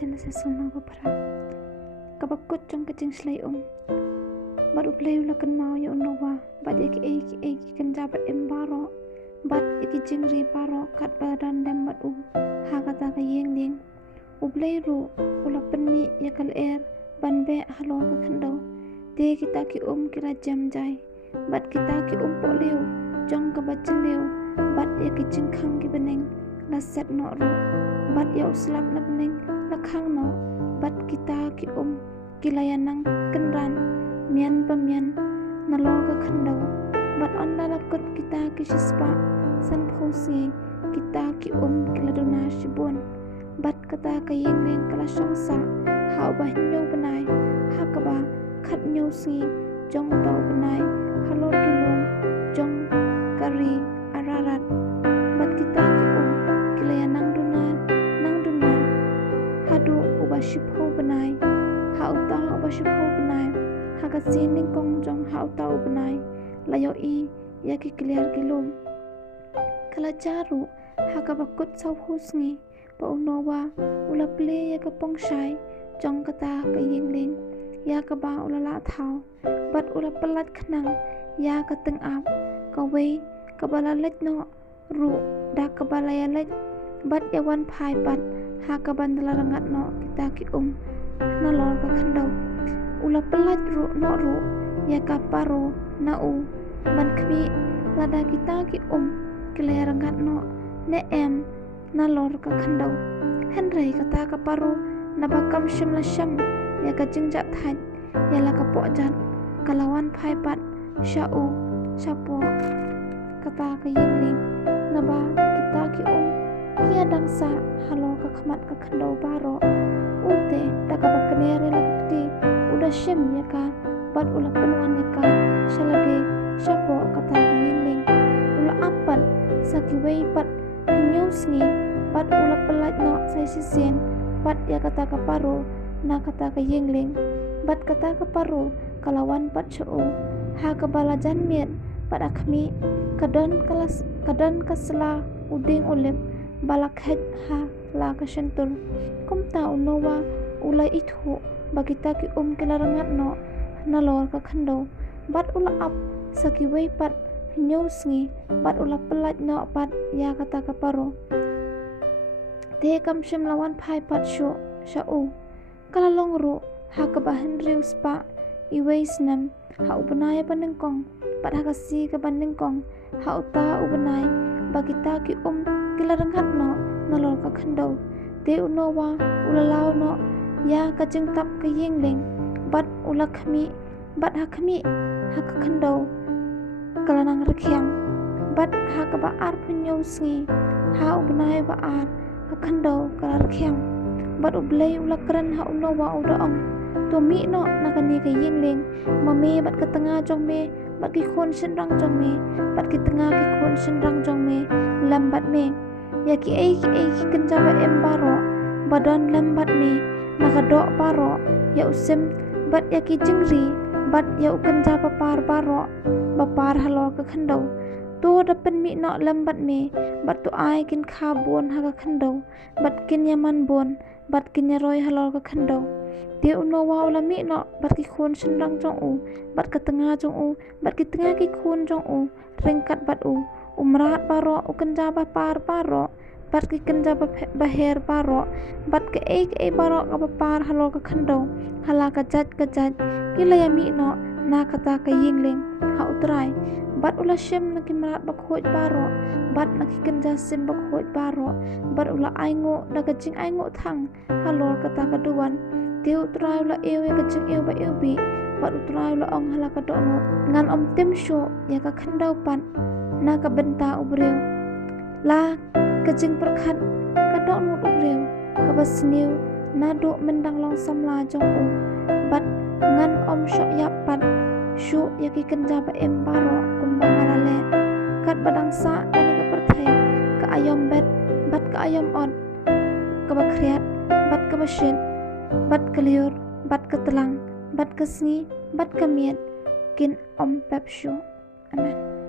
chen se sulna ko pra kabakut trong ka jing slay bat uplay ula kan mau ya unowa bat eki kan jaba embaro bat eki jingri paro kat badan dem bat ha kata ka yeng ling ublay ru ula penmi ya kal banbe halo ka khandau te kita ki kira jam jai bat kita ki po leu jong ka bachin leu bat eki jing khang ki beneng la set no ru bat ya uslap na beneng la khang no bat kita ki kilayanang kenran mian pamian nalol ka khandau bat anda lakut kita ki shispa san phausi kita ki kiladuna shibon bat kata ka yeng kala shongsa ha ba nyo banai ha ka ba khat nyo si jong tau banai halor kilom jong kari ararat bat kita ki kilayanang duna hadu uba shipho banai ha uta uba shipho banai ha ka sining kong jong ha uta banai layo ya ki clear kilom kala jaru ha ka bakut sau husngi pa unowa ula ple ya ka pongshai jong kata ka yingling ya ka ba ula la thau bat ula palat khnang ya ka teng ap ka wei ka bala lech no ru da ka bala ya lech bat ya wan phai pat ha ka bandala rangat no kita ki na lor ka khandau ula palat ru no ru ya ka paro na ban khmi lada kita ki kilaya rangat no ne em na lor ka khandau henrei kata ka paro na bakam shim la sham ya ka jingjap than ya la ka po jan kalawan phai pat shapo kata ka yingling na ba kita ki kia dangsa halo ka khamat ka khandau baro ute ta ka baknere la ti uda shim ya ka bat ula penwan ya ka shalade shapo kata ka yingling ula apat sakiwei pat nyosngi pat ula pelat no sai sisen pat ya kata ka paro na kata ka yingling bat kata ka paro kalawan pat chou ha ka balajan miet pat akhmi kadan kasla uding ulip balak het ha la ka shentul kumta unowa ula ithu bagita ki kilarangat no nalor ka khandau bat ula ap sakiwei pat nyosngi pat ula pelat no pat ya kata ka paro te kam shim lawan phai pat shau kala long ru ha ka bahan riu spa iweis nam ha ubanaya panengkong pat ha ka si ka panengkong ha uta ubanai bagita ki kilaranghat no nalor ka khandau te unowa ula law no ya ka jingtap ka yingling bat ula khmi bat ha khmi ha ka khandau kalanang rakhyang bat ha ka ba ar phunyo sngi ha ubanai ba ar ha khandau kala rakhyang bat ublei ula kran ha unowa udaong to mi no nakani ka yingling mame bat ka tanga jong me bat ki khon shin rang jong me bat ki tanga ki khon shin rang jong me lambat me ya ki kenja ba embaro badan lambat me naka do paro ya usim bat ya ki jingri bat ya kenja pa par baro ba par halo ka khandau to dapen mi no lambat me bat to ai kin kha bon ha ka khandau bat kin yaman bon bat kin ya roi halo ka khandau te unowa ula mi no bat ki khon shin rang jong bat ka tanga jong bat ki tanga ki khon jong rengkat bat umrat paro kenja ba par paro bat ki kenja ba her paro bat ke paro ka ba par halo ka khandau hala ka jat kila ya mi no na kata ka yingling ha utrai bat ula shem na kimrat ba khoj paro bat na ki kenja sim ba khoj paro bat ula aingo na ka jing aingo thang halor kata ka duwan te utrai ula ewe ka jing ewe ba ewe bat utrai ula ong hala ka dono ngan tim sho ya ka khandau pan na ka benta ubreu la ka jing perkhat ka dono ubreu ka basniu na do mendang long samla jong bat ngan shok ya pat shu ya ki kenja ba embaro kumbang alale kat badang sa ani ka perthai ka ayom bet bat ka ayom on ka bakriat bat ka bashin bat ka liur bat ka telang bat ka sngi bat ka miet kin pep shu amen.